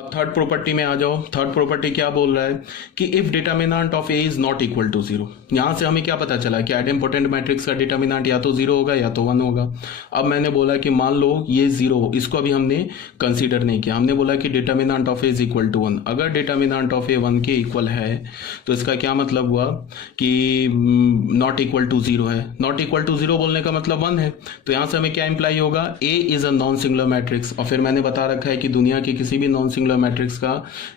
अब third property में आ जाओ। थर्ड प्रॉपर्टी क्या बोल रहा है कि if determinant of A is not equal to zero. यहां से हमें क्या पता चला कि आइडेम्पोटेंट मैट्रिक्स का डिटर्मिनेंट या तो जीरो होगा या तो वन होगा। अब मैंने बोला कि मान लो ये जीरो हो, इसको अभी हमने कंसीडर नहीं किया। हमने बोला कि determinant of A is equal to one. अगर डिटर्मिनेंट ऑफ ए वन के इक्वल है तो इसका क्या मतलब हुआ कि नॉट इक्वल टू जीरो है। नॉट इक्वल टू जीरो बोलने का मतलब वन है, तो यहां से हमें क्या इंप्लाई होगा, A is a non singular matrix. और फिर मैंने बता रखा है कि दुनिया की किसी भी नॉन सिंगुलर मैट्रिक्स का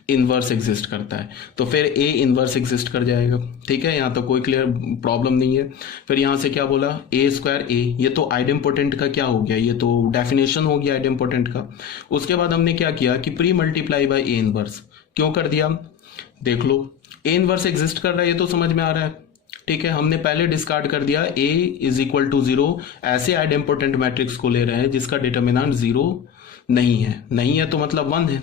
इनवर्स एग्जिस्ट करता है, तो फिर ए इनवर्स एग्जिस्ट कर जाएगा। ठीक है, यहां तो कोई क्लियर प्रॉब्लम नहीं है। फिर यहां से क्या बोला, ए स्क्वायर ए, ये तो आइडेम्पोटेंट का क्या हो गया, ये तो डेफिनेशन हो गया आइडेम्पोटेंट का। उसके बाद हमने क्या किया कि pre multiply by A inverse. क्यों कर दिया, देख लो, ए इनवर्स एग्जिस्ट कर रहा है, ये तो समझ में आ रहा है। ठीक है, हमने पहले डिस्कार्ड कर दिया ए इज इक्वल टू जीरो ऐसे आइडेम्पोटेंट मैट्रिक्स को ले रहे हैं जिसका डिटर्मिनेंट जीरो नहीं है। नहीं है तो मतलब वन है,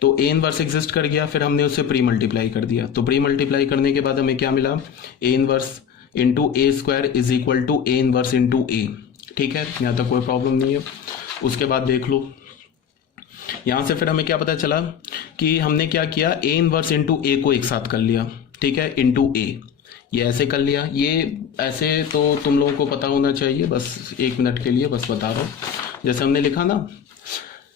तो ए इनवर्स एग्जिस्ट कर गया। फिर हमने उससे प्री मल्टीप्लाई कर दिया, तो प्री मल्टीप्लाई करने के बाद हमें क्या मिला, A inverse into A square is equal to A inverse into A. ठीक है, यहाँ तक कोई प्रॉब्लम नहीं है। उसके बाद देख लो, यहां से फिर हमें क्या पता चला कि हमने क्या किया, ए इनवर्स इंटू ए को एक साथ कर लिया। ठीक है, इंटू ए, ये ऐसे कर लिया। ये ऐसे तो तुम लोगों को पता होना चाहिए, बस एक मिनट के लिए बस बता रहा हूँ। जैसे हमने लिखा ना,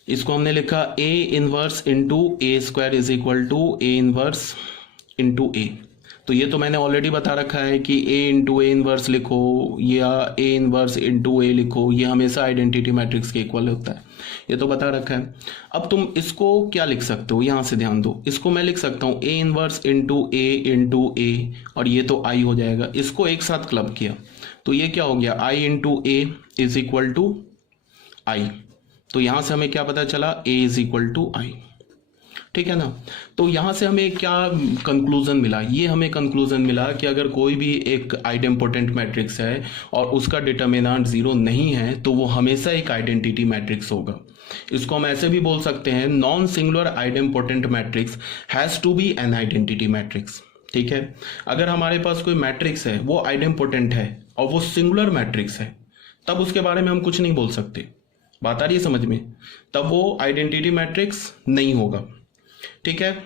इसको हमने लिखा A inverse into A square is equal to A inverse into A. तो ये तो मैंने ऑलरेडी बता रखा है कि ए इंटू ए इनवर्स लिखो या ए इनवर्स इंटू ए लिखो, ये हमेशा आइडेंटिटी मैट्रिक्स के इक्वल होता है, ये तो बता रखा है। अब तुम इसको क्या लिख सकते हो, यहां से ध्यान दो, इसको मैं लिख सकता हूं ए इनवर्स इंटू ए और ये तो आई हो जाएगा। इसको एक साथ क्लब किया तो ये क्या हो गया, I into A is equal to I. तो यहां से हमें क्या पता चला, A is equal to I. ठीक है ना, तो यहां से हमें क्या कंक्लूजन मिला, ये हमें कंक्लूजन मिला कि अगर कोई भी एक आइडेम्पोटेंट मैट्रिक्स है और उसका डिटर्मिनेंट जीरो नहीं है तो वो हमेशा एक आइडेंटिटी मैट्रिक्स होगा। इसको हम ऐसे भी बोल सकते हैं, non singular idempotent matrix has to be an identity matrix. ठीक है, अगर हमारे पास कोई मैट्रिक्स है वो आइडेम्पोटेंट है और वो सिंगुलर मैट्रिक्स है, तब उसके बारे में हम कुछ नहीं बोल सकते। बात आ रही है समझ में, तब वो आइडेंटिटी मैट्रिक्स नहीं होगा। ठीक है,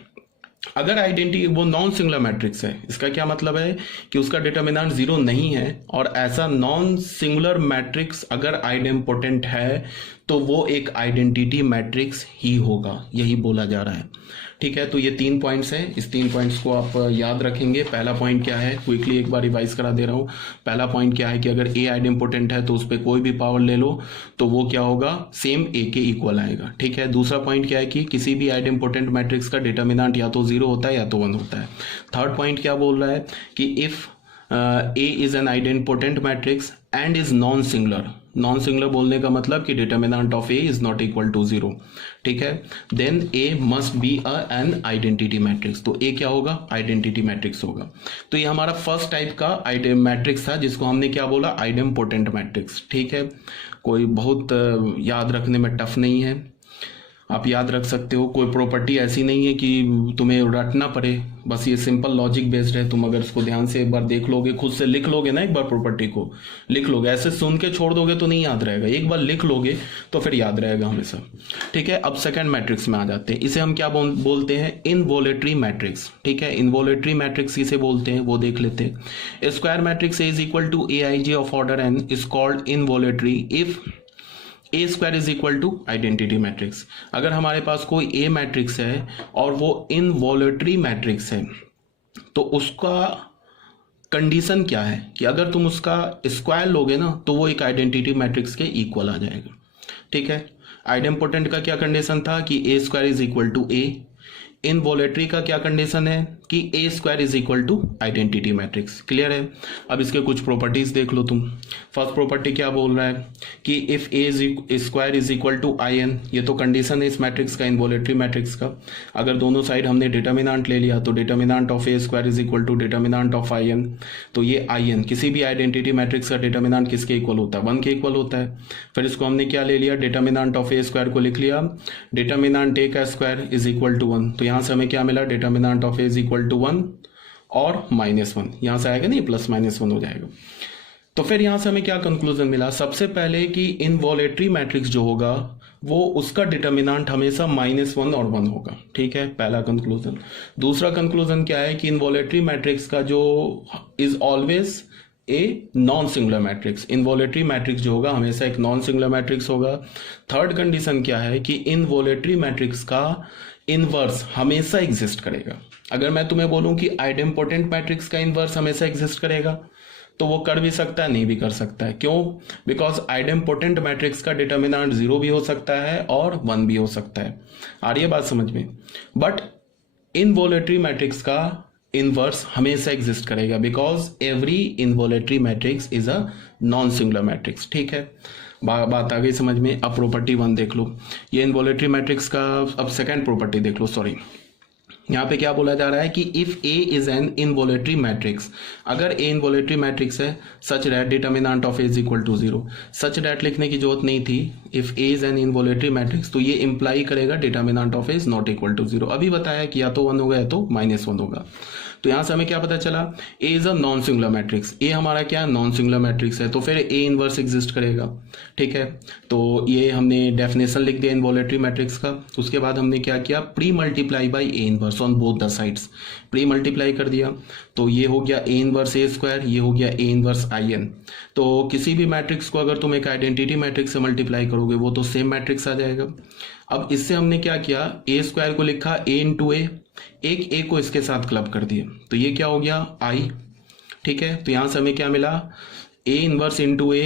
अगर आइडेंटिटी वो नॉन सिंगुलर मैट्रिक्स है, इसका क्या मतलब है कि उसका डिटर्मिनेंट जीरो नहीं है, और ऐसा नॉन सिंगुलर मैट्रिक्स अगर आइडेम्पोटेंट है तो वो एक आइडेंटिटी मैट्रिक्स ही होगा, यही बोला जा रहा है। ठीक है, तो ये 3 पॉइंट्स हैं, इस 3 पॉइंट्स को आप याद रखेंगे। पहला पॉइंट क्या है, क्विकली एक बार रिवाइज करा दे रहा हूं। पहला पॉइंट क्या है कि अगर ए आइडेम्पोटेंट है तो उस पर कोई भी पावर ले लो तो वो क्या होगा, सेम ए के इक्वल आएगा। ठीक है, दूसरा पॉइंट क्या है कि किसी भी आइडेम्पोटेंट मैट्रिक्स का डिटर्मिनेंट या तो जीरो होता है या तो वन होता है। थर्ड पॉइंट क्या बोल रहा है कि if A is an idempotent matrix and is non singular. Non singular बोलने का मतलब कि determinant of A is not equal to zero. ठीक है, then A must be an identity matrix. तो ए क्या होगा, आइडेंटिटी मैट्रिक्स होगा। तो ये हमारा फर्स्ट टाइप का मैट्रिक्स था जिसको हमने क्या बोला, आइडेम्पोटेंट मैट्रिक्स। ठीक है, कोई बहुत याद रखने में टफ नहीं है, आप याद रख सकते हो। कोई प्रॉपर्टी ऐसी नहीं है कि तुम्हें रटना पड़े, बस ये सिंपल लॉजिक बेस्ड है। तुम अगर इसको ध्यान से एक बार देख लोगे, खुद से लिख लोगे ना, एक बार प्रॉपर्टी को लिख लोगे, ऐसे सुन के छोड़ दोगे तो नहीं याद रहेगा, एक बार लिख लोगे तो फिर याद रहेगा हमेशा। ठीक है, अब सेकंड मैट्रिक्स में आ जाते हैं। इसे हम क्या बोलते हैं, इनवोलेटरी मैट्रिक्स। ठीक है, इनवोलेटरी मैट्रिक्स किसे बोलते हैं वो देख लेते हैं। Square matrix is equal to A I J of order N is called involutory if A square is equal to identity matrix. अगर हमारे पास कोई ए मैट्रिक्स है और वो इनवॉलेटरी मैट्रिक्स है तो उसका कंडीशन क्या है कि अगर तुम उसका स्क्वायर लोगे ना तो वो एक आइडेंटिटी मैट्रिक्स के इक्वल आ जाएगा। ठीक है, आइडेम्पोटेंट का क्या कंडीशन था कि A square is equal to A. Involutory का क्या कंडीशन है कि A square is equal to identity matrix. Clear है, अब इसके कुछ प्रॉपर्टीज देख लो तुम। फर्स्ट प्रॉपर्टी क्या बोल रहा है कि if A square is equal to I n, ये तो कंडीशन है इस मैट्रिक्स का, इनवॉलेटरी मैट्रिक्स का। अगर दोनों साइड हमने डिटर्मिनेंट ले लिया तो determinant of A square is equal to determinant of I n, तो ये आई एन किसी भी आइडेंटिटी मैट्रिक्स का डिटर्मिनेंट किसके इक्वल होता है, वन के इक्वल होता है। फिर इसको हमने क्या ले लिया, डिटर्मिनेंट ऑफ ए स्क्वायर को लिख लिया, डिटर्मिनेंट ए का square is equal to one. तो यहां से हमें क्या मिला, डिटर्मिनेंट of A is equal to वन और -1, यहां से आएगा नहीं, +-1 हो जाएगा। तो फिर यहां से हमें क्या कंक्लूजन मिला, सबसे पहले कि इनवॉलेटरी मैट्रिक्स जो होगा वो उसका डिटर्मिनेंट हमेशा -1 और 1 होगा। ठीक है, पहला कंक्लूजन। दूसरा कंक्लूजन क्या है कि इनवॉलेटरी मैट्रिक्स का जो is always a non singular matrix, involutory matrix जो होगा हमेशा एक नॉन सिंगुलर मैट्रिक्स होगा। थर्ड कंडीशन क्या है कि इनवॉलेटरी मैट्रिक्स का इनवर्स हमेशा एग्जिस्ट करेगा। अगर मैं तुम्हें बोलूं कि आइडेम्पोटेंट मैट्रिक्स का इनवर्स हमेशा एग्जिस्ट करेगा, तो वो कर भी सकता है, नहीं भी कर सकता है। क्यों? बिकॉज आइडेम्पोटेंट मैट्रिक्स का डिटर्मिनेंट 0 भी हो सकता है और 1 भी हो सकता है। आ रही है बात समझ में? बट इनवॉलेटरी मैट्रिक्स का इनवर्स हमेशा एग्जिस्ट करेगा, because every involutory matrix is a non singular matrix. ठीक है, बात आ गई समझ में। अब प्रॉपर्टी 1 देख लो, ये इनवॉलेटरी मैट्रिक्स का अब सेकंड प्रॉपर्टी देख लो। सॉरी, यहाँ पे क्या बोला जा रहा है कि if A is an involutory matrix, अगर ए इनवॉलेटरी मैट्रिक्स है such that determinant of A is equal to 0। Such that लिखने की जरूरत नहीं थी। If A is an involutory matrix, तो ये इंप्लाई करेगा determinant of A is not equal to 0। अभी बताया कि या तो 1 होगा या तो -1 होगा। तो यहां से हमें क्या पता चला? A is a non singular matrix. A हमारा क्या है? नॉन सिंगुलर मैट्रिक्स है, तो फिर ए इनवर्स एग्जिस्ट करेगा। ठीक है, तो ये हमने डेफिनेशन लिख दिया इनवॉलेटरी मैट्रिक्स का। उसके बाद हमने क्या किया? Pre multiply by A inverse on both the sides. Pre multiply कर दिया, तो ये हो गया ए इनवर्स ए स्क्वायर, ये हो गया ए इनवर्स आई एन। तो किसी भी मैट्रिक्स को अगर तुम एक आइडेंटिटी मैट्रिक्स से मल्टीप्लाई करोगे वो तो सेम मैट्रिक्स आ जाएगा। अब इससे हमने क्या किया? ए स्क्वायर को लिखा ए इंटू ए, एक ए को इसके साथ क्लब कर दिया, तो ये क्या हो गया? आई। ठीक है, तो यहां से हमें क्या मिला? A inverse into A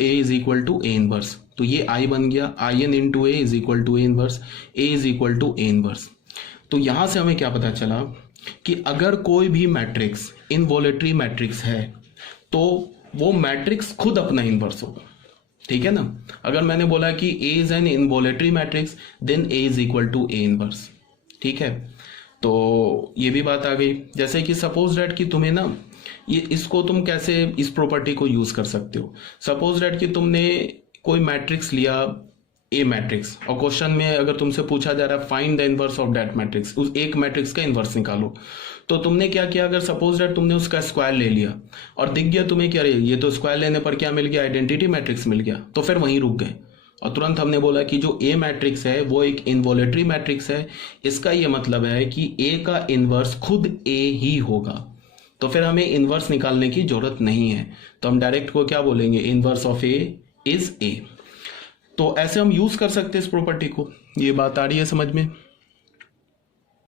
is equal to A inverse, तो ये आई बन गया। I N into A is equal to A inverse, A is equal to A inverse. तो यहां से हमें क्या पता चला कि अगर कोई भी मैट्रिक्स इनवॉलेटरी मैट्रिक्स है तो वो मैट्रिक्स खुद अपना इनवर्स होगा। ठीक है ना? अगर मैंने बोला कि A is an involutory matrix, then A is equal to A inverse. ठीक है, तो ये भी बात आ गई। जैसे कि सपोज दैट कि तुम्हें ना ये इसको तुम कैसे इस प्रॉपर्टी को यूज कर सकते हो। सपोज दैट कि तुमने कोई मैट्रिक्स लिया, ए मैट्रिक्स, और क्वेश्चन में अगर तुमसे पूछा जा रहा है find the inverse of that matrix, उस एक मैट्रिक्स का इनवर्स निकालो, तो तुमने क्या किया? अगर सपोज दैट तुमने उसका स्क्वायर ले लिया और दिख गया तुम्हें क्या, ये तो स्क्वायर लेने पर क्या मिल गया? आइडेंटिटी मैट्रिक्स मिल गया, तो फिर वहीं रुक गए। और तुरंत हमने बोला कि जो ए मैट्रिक्स है वो एक इनवॉलेटरी मैट्रिक्स है। इसका ये मतलब है कि ए का इनवर्स खुद ए ही होगा, तो फिर हमें इनवर्स निकालने की जरूरत नहीं है। तो हम डायरेक्ट को क्या बोलेंगे? Inverse of A is a. तो ऐसे हम यूज कर सकते हैं इस प्रॉपर्टी को। ये बात आ रही है समझ में?